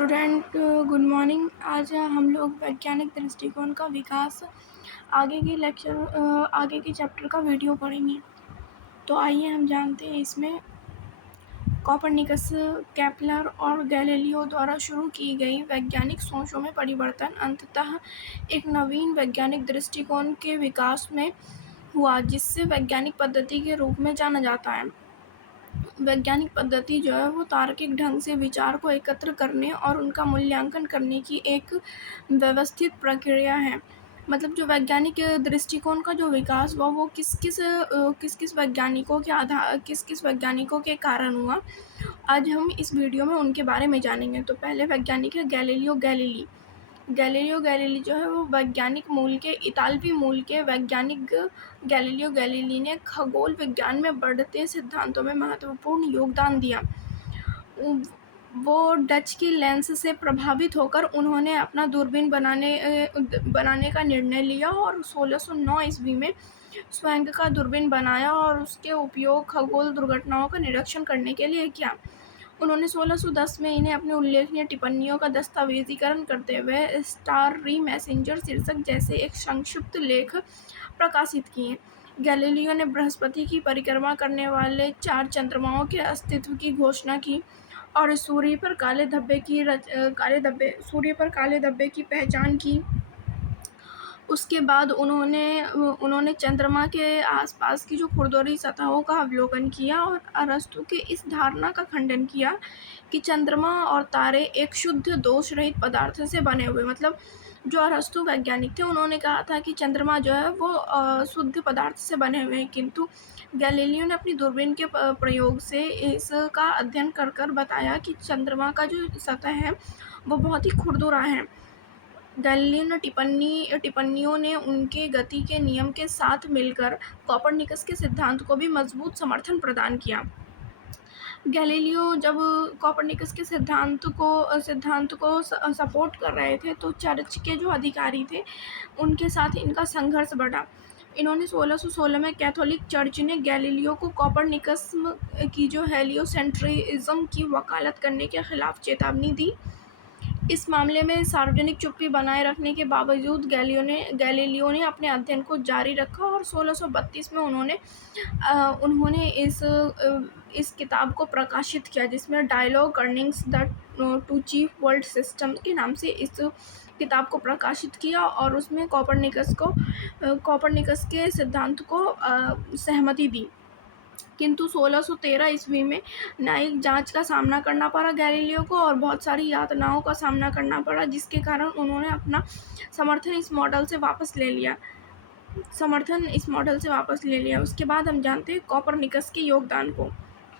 Student good morning. आज हम लोग वैज्ञानिक दृष्टिकोण का विकास आगे के चैप्टर का वीडियो पढ़ेंगे। तो आइए हम जानते हैं इसमें कोपरनिकस, केपलर और गैलीलियो द्वारा शुरू की गई वैज्ञानिक सोचों में परिवर्तन अंततः एक नवीन वैज्ञानिक दृष्टिकोण के विकास में हुआ, जिससे वैज्ञानिक पद्धति के रूप में जाना जाता है। वैज्ञानिक पद्धति जो है वो तार्किक ढंग से विचार को एकत्र करने और उनका मूल्यांकन करने की एक व्यवस्थित प्रक्रिया है। मतलब जो वैज्ञानिक दृष्टिकोण का जो विकास हुआ वो किस किस वैज्ञानिकों के कारण हुआ, आज हम इस वीडियो में उनके बारे में जानेंगे। तो पहले वैज्ञानिक है गैलीलियो गैलीली। गैलीलियो गैलीली जो है वो इतालवी मूल के वैज्ञानिक गैलीलियो गैलीली ने खगोल विज्ञान में बढ़ते सिद्धांतों में महत्वपूर्ण योगदान दिया। वो डच की लेंस से प्रभावित होकर उन्होंने अपना दूरबीन बनाने का निर्णय लिया और 1609 ईस्वी में स्वयं का दूरबीन बनाया और उसके उपयोग खगोल दुर्घटनाओं का निरीक्षण करने के लिए किया। उन्होंने 1610 में इन्हें अपनी उल्लेखनीय टिप्पणियों का दस्तावेजीकरण करते हुए स्टाररी मैसेंजर शीर्षक जैसे एक संक्षिप्त लेख प्रकाशित किए। गैलीलियो ने बृहस्पति की परिक्रमा करने वाले 4 चंद्रमाओं के अस्तित्व की घोषणा की और सूर्य पर काले धब्बे की पहचान की। उसके बाद उन्होंने चंद्रमा के आसपास की जो खुरदरी सतहों का अवलोकन किया और अरस्तु के इस धारणा का खंडन किया कि चंद्रमा और तारे एक शुद्ध दोष रहित पदार्थ से बने हुए। मतलब जो अरस्तु वैज्ञानिक थे उन्होंने कहा था कि चंद्रमा जो है वो शुद्ध पदार्थ से बने हुए हैं, किंतु गैलीलियो ने अपनी दूरबीन के प्रयोग से इसका अध्ययन कर बताया कि चंद्रमा का जो सतह है वो बहुत ही खुरदुरा है। गैलीलियो टिप्पणियों ने उनके गति के नियम के साथ मिलकर कोपरनिकस के सिद्धांत को भी मजबूत समर्थन प्रदान किया। गैलीलियो जब कोपरनिकस के सिद्धांत को सपोर्ट कर रहे थे तो चर्च के जो अधिकारी थे उनके साथ इनका संघर्ष बढ़ा। इन्होंने 1616 में कैथोलिक चर्च ने गैलीलियो को कोपरनिकस की जो हेलियोसेंट्रिज्म की वकालत करने के खिलाफ चेतावनी दी। इस मामले में सार्वजनिक चुप्पी बनाए रखने के बावजूद गैलीलियो ने अपने अध्ययन को जारी रखा और 1632 में उन्होंने इस किताब को प्रकाशित किया, जिसमें dialogue earnings the two chief world system के नाम से इस किताब को प्रकाशित किया और उसमें कोपरनिकस के सिद्धांत को सहमति दी। किंतु 1613 ईस्वी में न्यायिक जांच का सामना करना पड़ा गैलीलियो को और बहुत सारी यातनाओं का सामना करना पड़ा, जिसके कारण उन्होंने अपना समर्थन इस मॉडल से वापस ले लिया। उसके बाद हम जानते हैं कोपरनिकस के योगदान को।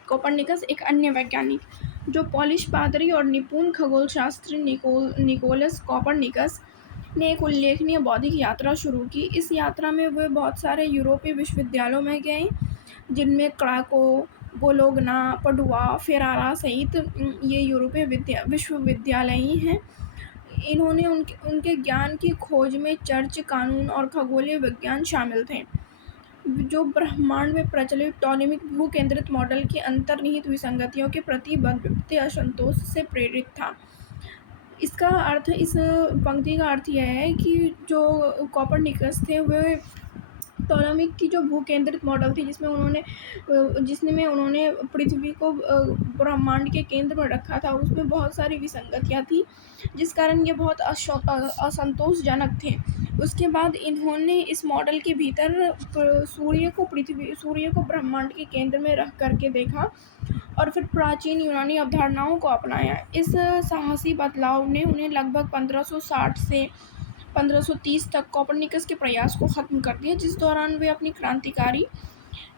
कोपरनिकस एक अन्य वैज्ञानिक जो पोलिश पादरी और निपुण खगोलशास्त्री निकोलस कोपरनिकस ने एक उल्लेखनीय बौद्धिक यात्रा शुरू की। इस यात्रा में वे बहुत सारे यूरोपीय विश्वविद्यालयों में गए, जिनमें क्राको, बोलोग्ना, पडुआ, फेरारा सहित ये यूरोपीय विश्वविद्यालय ही हैं। इन्होंने उनके ज्ञान की खोज में चर्च, कानून और खगोलीय विज्ञान शामिल थे, जो ब्रह्मांड में प्रचलित टॉलेमिक भू-केंद्रित मॉडल की अंतर्निहित विसंगतियों के प्रति बढ़ते असंतोष से प्रेरित था। इस पंक्ति का अर्थ यह है कि जो कोपरनिकस थे वे टॉलेमिक की जो भूकेंद्रित मॉडल थी जिसमें उन्होंने पृथ्वी को ब्रह्मांड के केंद्र में रखा था, उसमें बहुत सारी विसंगतियां थी, जिस कारण ये बहुत असंतोषजनक थे। उसके बाद इन्होंने इस मॉडल के भीतर सूर्य को ब्रह्मांड के केंद्र में रख करके देखा और फिर प्राचीन यूनानी अवधारणाओं को अपनाया। इस साहसी बदलाव ने उन्हें लगभग 1560 से 1530 तक कोपरनिकस के प्रयास को खत्म कर दिया, जिस दौरान वे अपनी क्रांतिकारी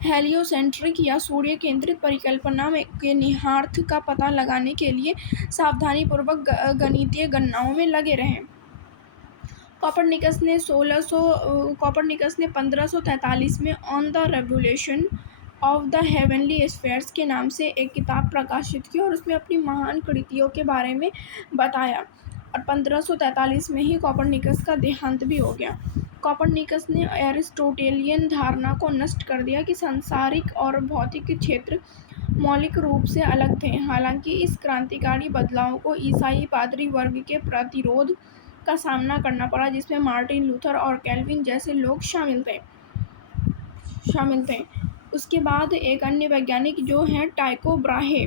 हेलियोसेंट्रिक या सूर्य केंद्रित परिकल्पना के निहितार्थ का पता लगाने के लिए सावधानीपूर्वक गणितीय गणनाओं में लगे रहे। कोपरनिकस ने 1543 में on the revolution of the heavenly spheres के नाम से एक किताब प्रकाशित की और उसमें अपनी महान कृतियों के बारे में बताया, और 1543 में ही कोपरनिकस का देहांत भी हो गया। कोपरनिकस ने एरिस्टोटेलियन धारणा को नष्ट कर दिया कि सांसारिक और भौतिक क्षेत्र मौलिक रूप से अलग थे। हालांकि इस क्रांतिकारी बदलाव को ईसाई पादरी वर्ग के प्रतिरोध का सामना करना पड़ा, जिसमें मार्टिन लूथर और कैल्विन जैसे लोग शामिल थे। उसके बाद एक अन्य वैज्ञानिक जो हैं टाइको ब्राहे,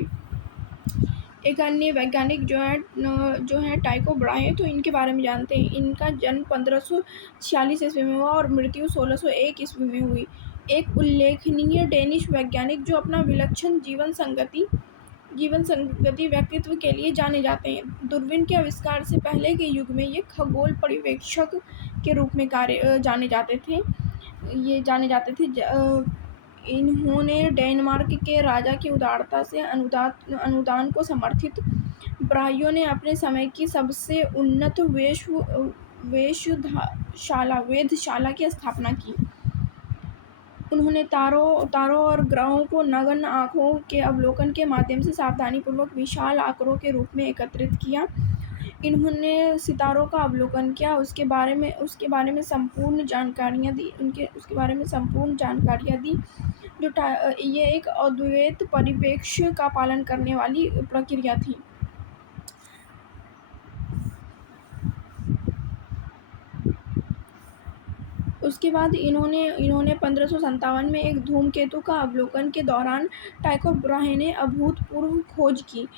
टाइको ब्राहे, तो इनके बारे में जानते हैं। इनका जन्म 1546 ईस्वी में हुआ और मृत्यु 1601 ईस्वी में हुई। एक उल्लेखनीय डेनिश वैज्ञानिक जो अपना विलक्षण जीवन संगति व्यक्तित्व के लिए जाने जाते हैं। दूरबीन के आविष्कार से पहले के युग में ये खगोल पर्यवेक्षक के रूप में जाने जाते थे। इन्होंने डेनमार्क के राजा की उदारता से अनुदान को समर्थित। ब्राह्यों ने अपने समय की सबसे उन्नत वेधशाला की स्थापना की। उन्होंने तारों और ग्रहों को नग्न आँखों के अवलोकन के माध्यम से सावधानीपूर्वक विशाल आकारों के रूप में एकत्रित किया। इन्होंने सितारों का अवलोकन किया, उसके बारे में संपूर्ण जानकारियाँ दी। ये एक अद्वैत परिप्रेक्ष्य का पालन करने वाली प्रक्रिया थी। उसके बाद इन्होंने 1557 में एक धूमकेतु का अवलोकन के दौरान टाइको ब्राहे ने अभूतपूर्व खोज की।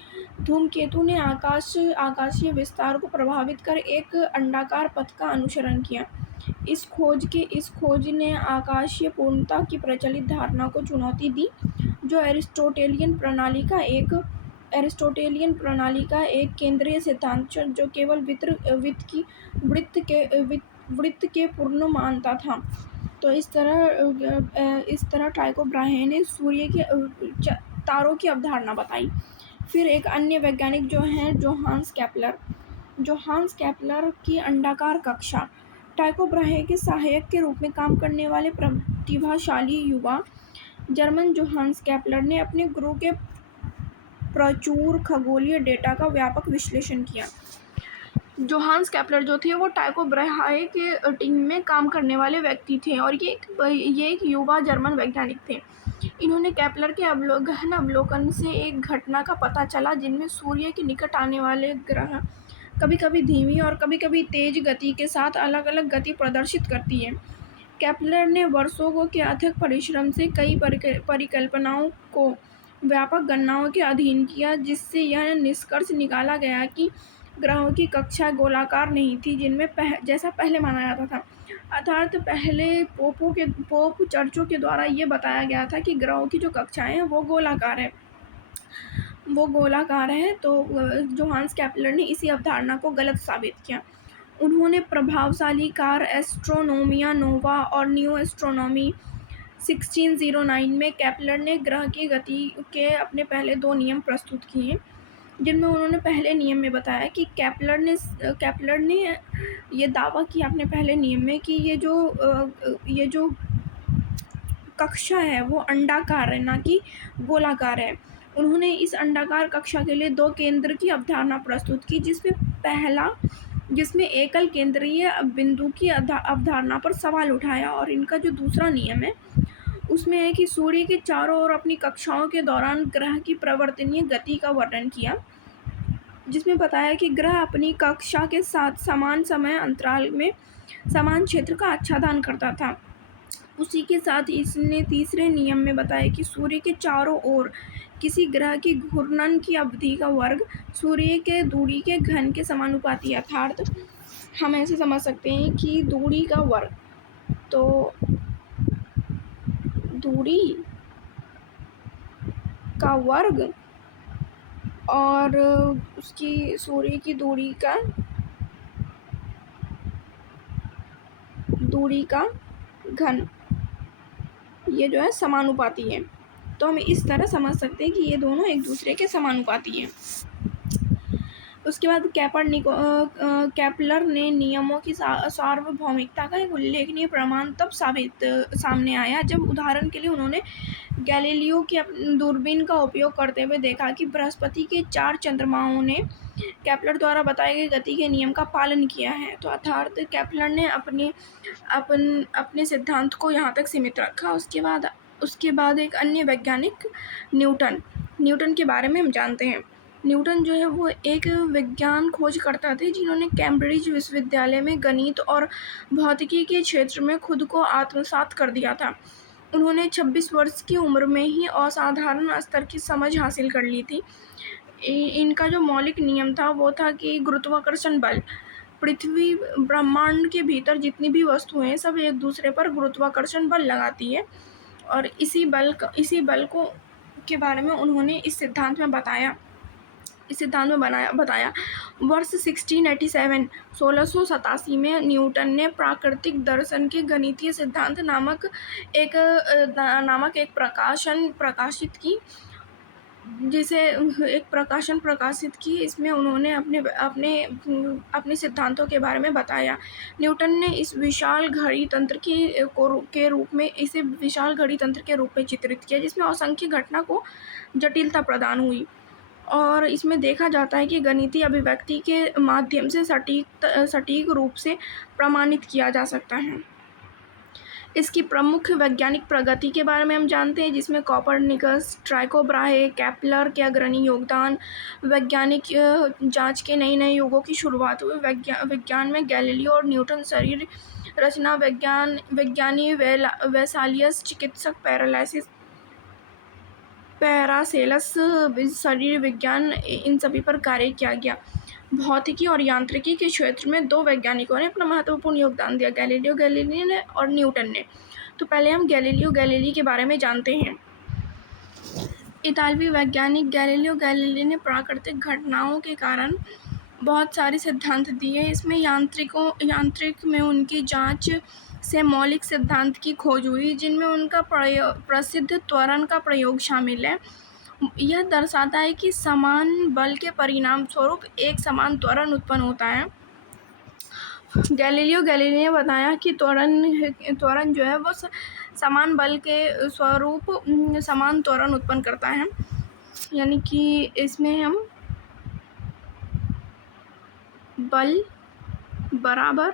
धूमकेतु ने आकाशीय विस्तार को प्रभावित कर एक अंडाकार पथ का अनुसरण किया। इस खोज ने आकाशीय पूर्णता की प्रचलित धारणा को चुनौती दी, जो एरिस्टोटेलियन प्रणाली का एक केंद्रीय सिद्धांत जो केवल वृत्त के पूर्ण मानता था। तो इस तरह टाइको ब्राहे ने सूर्य के तारों की अवधारणा बताई। फिर एक अन्य वैज्ञानिक जो हैं जोहान्स केपलर की अंडाकार कक्षा। टाइको ब्राहे के सहायक के रूप में काम करने वाले प्रतिभाशाली युवा जर्मन जोहान्स केपलर ने अपने गुरु के प्रचुर खगोलीय डेटा का व्यापक विश्लेषण किया। जोहान्स केपलर जो थे वो टाइको ब्राहे के टीम में काम करने वाले व्यक्ति थे और ये एक युवा जर्मन वैज्ञानिक थे। इन्होंने केपलर के गहन अवलोकन से एक घटना का पता चला जिनमें सूर्य के निकट आने वाले ग्रह कभी-कभी धीमी और कभी-कभी तेज गति के साथ अलग-अलग गति प्रदर्शित करती है। केपलर ने वर्षों के अथक परिश्रम से कई परिकल्पनाओं को व्यापक गणनाओं के अधीन किया, जिससे यह निष्कर्ष निकाला गया कि ग्रहों की कक्षा गोलाकार नहीं थी जैसा पहले माना जाता था। अर्थात पहले पोप चर्चों के द्वारा ये बताया गया था कि ग्रहों की जो कक्षाएं हैं वो गोलाकार है। तो जोहान्स केपलर ने इसी अवधारणा को गलत साबित किया। उन्होंने प्रभावशाली कार एस्ट्रोनोमिया नोवा और न्यू एस्ट्रोनॉमी 1609 में केपलर ने ग्रह की गति के अपने पहले 2 नियम प्रस्तुत किए, जिनमें उन्होंने पहले नियम में बताया कि केपलर ने ये दावा किया अपने पहले नियम में कि ये जो कक्षा है वो अंडाकार है, ना कि गोलाकार है। उन्होंने इस अंडाकार कक्षा के लिए 2 केंद्र की अवधारणा प्रस्तुत की, जिसमें एकल केंद्रीय बिंदु की अवधारणा पर सवाल उठाया, और इनका जो दूसरा नियम है उसमें है कि सूर्य के चारों ओर अपनी कक्षाओं के दौरान ग्रह की परिवर्तनीय गति का वर्णन किया, जिसमें बताया कि ग्रह अपनी कक्षा के साथ समान समय अंतराल में समान क्षेत्र का आच्छादन करता था। उसी के साथ इसने तीसरे नियम में बताया कि सूर्य के चारों ओर किसी ग्रह की घूर्णन की अवधि का वर्ग सूर्य के दूरी के घन के समानुपाती है। अर्थात हम ऐसे समझ सकते हैं कि दूरी का वर्ग, तो दूरी का वर्ग और उसकी सूर्य की दूरी का घन, ये जो है समानुपाती है। तो हम इस तरह समझ सकते हैं कि ये दोनों एक दूसरे के समानुपाती हैं। उसके बाद केपलर ने नियमों की सार्वभौमिकता का एक उल्लेखनीय प्रमाण तब सामने आया जब उदाहरण के लिए उन्होंने गैलीलियो की दूरबीन का उपयोग करते हुए देखा कि बृहस्पति के 4 चंद्रमाओं ने केपलर द्वारा बताए गए गति के नियम का पालन किया है। तो अर्थात केपलर ने अपने सिद्धांत को यहाँ तक सीमित रखा। उसके बाद उसके बाद एक अन्य वैज्ञानिक न्यूटन के बारे में हम जानते हैं। न्यूटन जो है वो एक विज्ञान खोजकर्ता थे जिन्होंने कैम्ब्रिज विश्वविद्यालय में गणित और भौतिकी के क्षेत्र में खुद को आत्मसात कर दिया था। उन्होंने 26 वर्ष की उम्र में ही असाधारण स्तर की समझ हासिल कर ली थी। इनका जो मौलिक नियम था वो था कि गुरुत्वाकर्षण बल, पृथ्वी ब्रह्मांड के भीतर जितनी भी वस्तुएं सब एक दूसरे पर गुरुत्वाकर्षण बल लगाती है, और इसी बल को के बारे में उन्होंने इस सिद्धांत में बताया। वर्ष 1687 में न्यूटन ने प्राकृतिक दर्शन के गणितीय सिद्धांत नामक एक प्रकाशन प्रकाशित की। इसमें उन्होंने अपने सिद्धांतों के बारे में बताया। न्यूटन ने इसे विशाल घड़ी तंत्र के रूप में चित्रित किया, जिसमें असंख्य घटना को जटिलता प्रदान हुई, और इसमें देखा जाता है कि गणितीय अभिव्यक्ति के माध्यम से सटीक रूप से प्रमाणित किया जा सकता है। इसकी प्रमुख वैज्ञानिक प्रगति के बारे में हम जानते हैं, जिसमें कोपरनिकस, टाइको ब्राहे, केपलर के अग्रणी योगदान, वैज्ञानिक जांच के नए युगों की शुरुआत हुई। विज्ञान में गैलीलियो और न्यूटन, शरीर रचना विज्ञानी वेसालियस, चिकित्सक पैरासेलस, शरीर विज्ञान, इन सभी पर कार्य किया गया। भौतिकी और यांत्रिकी के क्षेत्र में दो वैज्ञानिकों ने अपना महत्वपूर्ण योगदान दिया, गैलीलियो गैलीली ने और न्यूटन ने। तो पहले हम गैलीलियो गैलीली के बारे में जानते हैं। इतालवी वैज्ञानिक गैलीलियो गैलीली ने प्राकृतिक घटनाओं के कारण बहुत सारे सिद्धांत दिए। इसमें यांत्रिक में उनकी जांच से मौलिक सिद्धांत की खोज हुई, जिनमें उनका प्रसिद्ध त्वरण का प्रयोग शामिल है। यह दर्शाता है कि समान बल के परिणाम स्वरूप एक समान त्वरण उत्पन्न होता है। गैलीलियो गैलीली ने बताया कि त्वरण जो है वो समान बल के स्वरूप समान त्वरण उत्पन्न करता है, यानी कि इसमें हम बल बराबर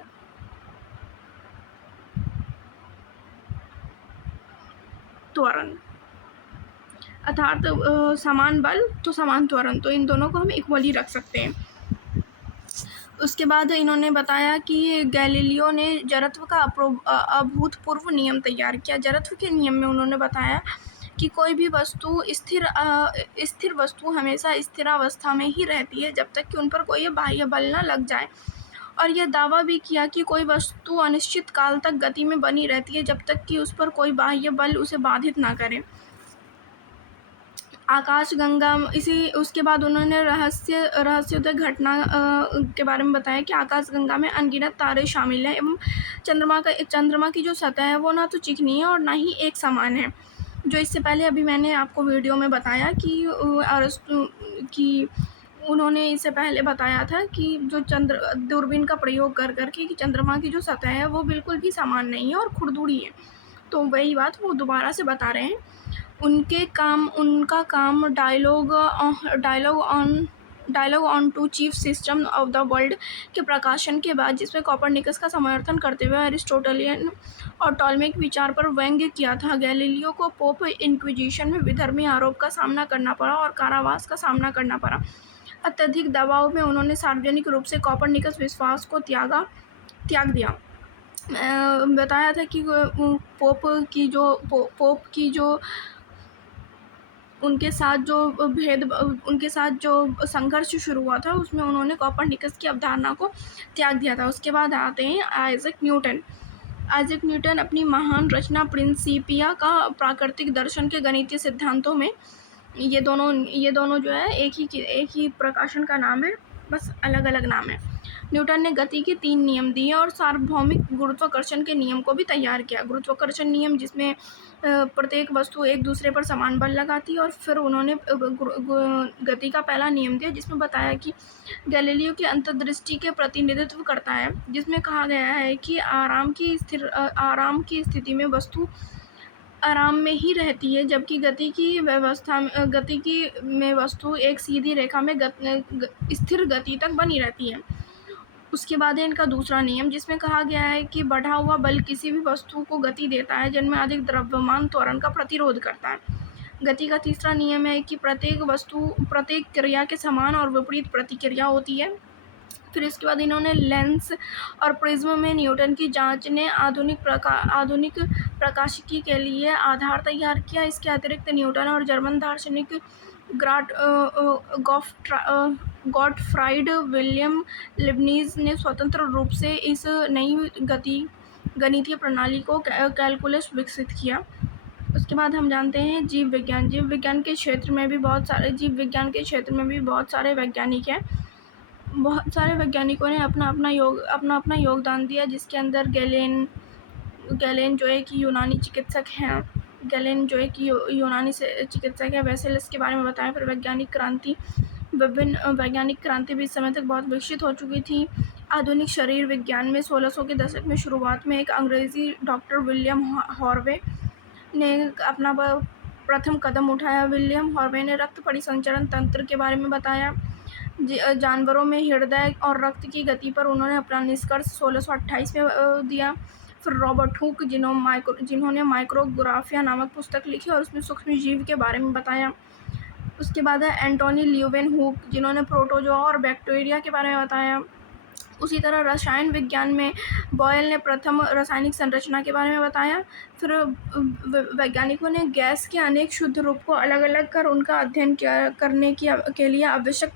त्वरण, अर्थात समान बल तो समान त्वरण, तो इन दोनों को हम इक्वली रख सकते हैं। उसके बाद इन्होंने बताया कि गैलीलियो ने जड़त्व का अभूतपूर्व नियम तैयार किया। जड़त्व के नियम में उन्होंने बताया कि कोई भी वस्तु स्थिर वस्तु हमेशा स्थिरावस्था में ही रहती है जब तक कि उन पर कोई बाह्य बल न लग जाए, और यह दावा भी किया कि कोई वस्तु अनिश्चित काल तक गति में बनी रहती है जब तक कि उस पर कोई बाह्य बल उसे बाधित ना करे। आकाशगंगा उसके बाद उन्होंने रहस्योदय घटना के बारे में बताया कि आकाशगंगा में अनगिनत तारे शामिल हैं एवं चंद्रमा की जो सतह है वो ना तो चिकनी है और ना ही एक समान है। जो इससे पहले अभी मैंने आपको वीडियो में बताया कि उन्होंने इससे पहले बताया था कि जो दूरबीन का प्रयोग करके कि चंद्रमा की जो सतह है वो बिल्कुल भी समान नहीं है और खुरदुरी है, तो वही बात वो दोबारा से बता रहे हैं। उनका काम dialogue on two chief system of the world के प्रकाशन के बाद, जिसमें कोपरनिकस का समर्थन करते हुए अरिस्टोटेलियन और टॉलमिक विचार पर व्यंग्य किया था। गैलीलियो को पोप इंक्विजिशन में विधर्मी आरोप का सामना करना पड़ा और कारावास का सामना करना पड़ा। अत्यधिक दबाव में उन्होंने सार्वजनिक रूप से कोपरनिकस विश्वास को त्याग दिया। बताया था कि पोप की जो उनके साथ जो संघर्ष शुरू हुआ था उसमें उन्होंने कोपरनिकस की अवधारणा को त्याग दिया था। उसके बाद आते हैं आइजैक न्यूटन अपनी महान रचना प्रिंसिपिया का प्राकृतिक दर्शन के गणितीय सिद्धांतों में, ये दोनों जो है एक ही प्रकाशन का नाम है, बस अलग अलग नाम है। न्यूटन ने गति के 3 नियम दिए और सार्वभौमिक गुरुत्वाकर्षण के नियम को भी तैयार किया। गुरुत्वाकर्षण नियम जिसमें प्रत्येक वस्तु एक दूसरे पर समान बल लगाती है, और फिर उन्होंने गति का पहला नियम दिया जिसमें बताया कि गैलीलियो की अंतर्दृष्टि के प्रतिनिधित्व करता है, जिसमें कहा गया है कि आराम की स्थिति में वस्तु आराम में ही रहती है, जबकि गति की में वस्तु एक सीधी रेखा में स्थिर गति तक बनी रहती है। उसके बाद है इनका दूसरा नियम, जिसमें कहा गया है कि बढ़ा हुआ बल किसी भी वस्तु को गति देता है जिनमें अधिक द्रव्यमान त्वरण का प्रतिरोध करता है। गति का तीसरा नियम है कि प्रत्येक क्रिया के समान और विपरीत प्रतिक्रिया होती है। फिर इसके बाद इन्होंने लेंस और प्रिज्म में न्यूटन की जांच ने आधुनिक प्रकाशिकी के लिए आधार तैयार किया। इसके अतिरिक्त न्यूटन और जर्मन दार्शनिक गॉटफ्राइड विलियम लिबनीज ने स्वतंत्र रूप से इस नई गणितीय प्रणाली को कैलकुलस विकसित किया। उसके बाद हम जानते हैं जीव विज्ञान के क्षेत्र में भी बहुत सारे वैज्ञानिक हैं। बहुत सारे वैज्ञानिकों ने अपना योगदान दिया, जिसके अंदर गैलेन जो एक यूनानी चिकित्सक हैं, वेसेलस के बारे में बताया। फिर विभिन्न वैज्ञानिक क्रांति भी इस समय तक बहुत विकसित हो चुकी थी। आधुनिक शरीर विज्ञान में 1600 के दशक में शुरुआत में एक अंग्रेजी डॉक्टर विलियम हॉर्वे ने अपना प्रथम कदम उठाया। विलियम हॉर्वे ने रक्त परिसंचरण तंत्र के बारे में बताया। जानवरों में हृदय और रक्त की गति पर उन्होंने अपना निष्कर्ष 1628 में दिया। फिर रॉबर्ट हुक, जिन्होंने माइक्रोग्राफिया नामक पुस्तक लिखी और उसमें सूक्ष्म जीव के बारे में बताया। उसके बाद है एंटोनी ल्यूवेनहुक, जिन्होंने प्रोटोजोआ और बैक्टीरिया के बारे में बताया। उसी तरह रसायन विज्ञान में बॉयल ने प्रथम रासायनिक संरचना के बारे में बताया। फिर वैज्ञानिकों ने गैस के अनेक शुद्ध रूप को अलग अलग कर उनका अध्ययन करने के लिए आवश्यक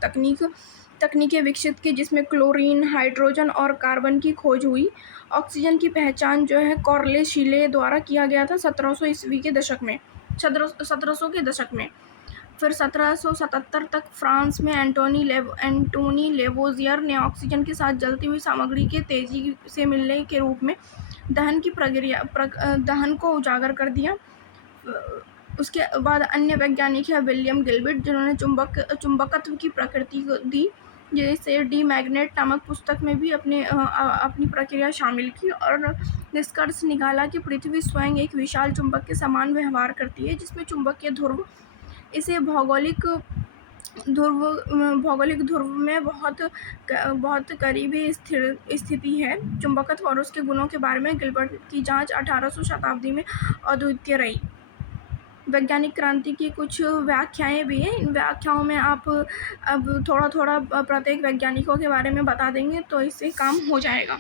तकनीकें विकसित की, जिसमें क्लोरीन, हाइड्रोजन और कार्बन की खोज हुई। ऑक्सीजन की पहचान जो है कॉर्ले शीले द्वारा किया गया था 1700 के दशक में। फिर 1777 तक फ्रांस में एंटोनी लेवोजियर ने ऑक्सीजन के साथ जलती हुई सामग्री के तेजी से मिलने के रूप में दहन को उजागर कर दिया। उसके बाद अन्य वैज्ञानिक है विलियम गिलबर्ट, जिन्होंने चुंबकत्व की प्रकृति को दी, जैसे डी मैग्नेट नामक पुस्तक में भी अपनी प्रक्रिया शामिल की और निष्कर्ष निकाला कि पृथ्वी स्वयं एक विशाल चुंबक के समान व्यवहार करती है, जिसमें चुंबकीय ध्रुव इसे भौगोलिक ध्रुव में बहुत करीबी स्थिति है। चुंबकत्व और उसके गुणों के बारे में गिलबर्ट की जांच 1800 शताब्दी में अद्वितीय रही। वैज्ञानिक क्रांति की कुछ व्याख्याएं भी हैं। इन व्याख्याओं में आप अब थोड़ा प्रत्येक वैज्ञानिकों के बारे में बता देंगे तो इससे काम हो जाएगा।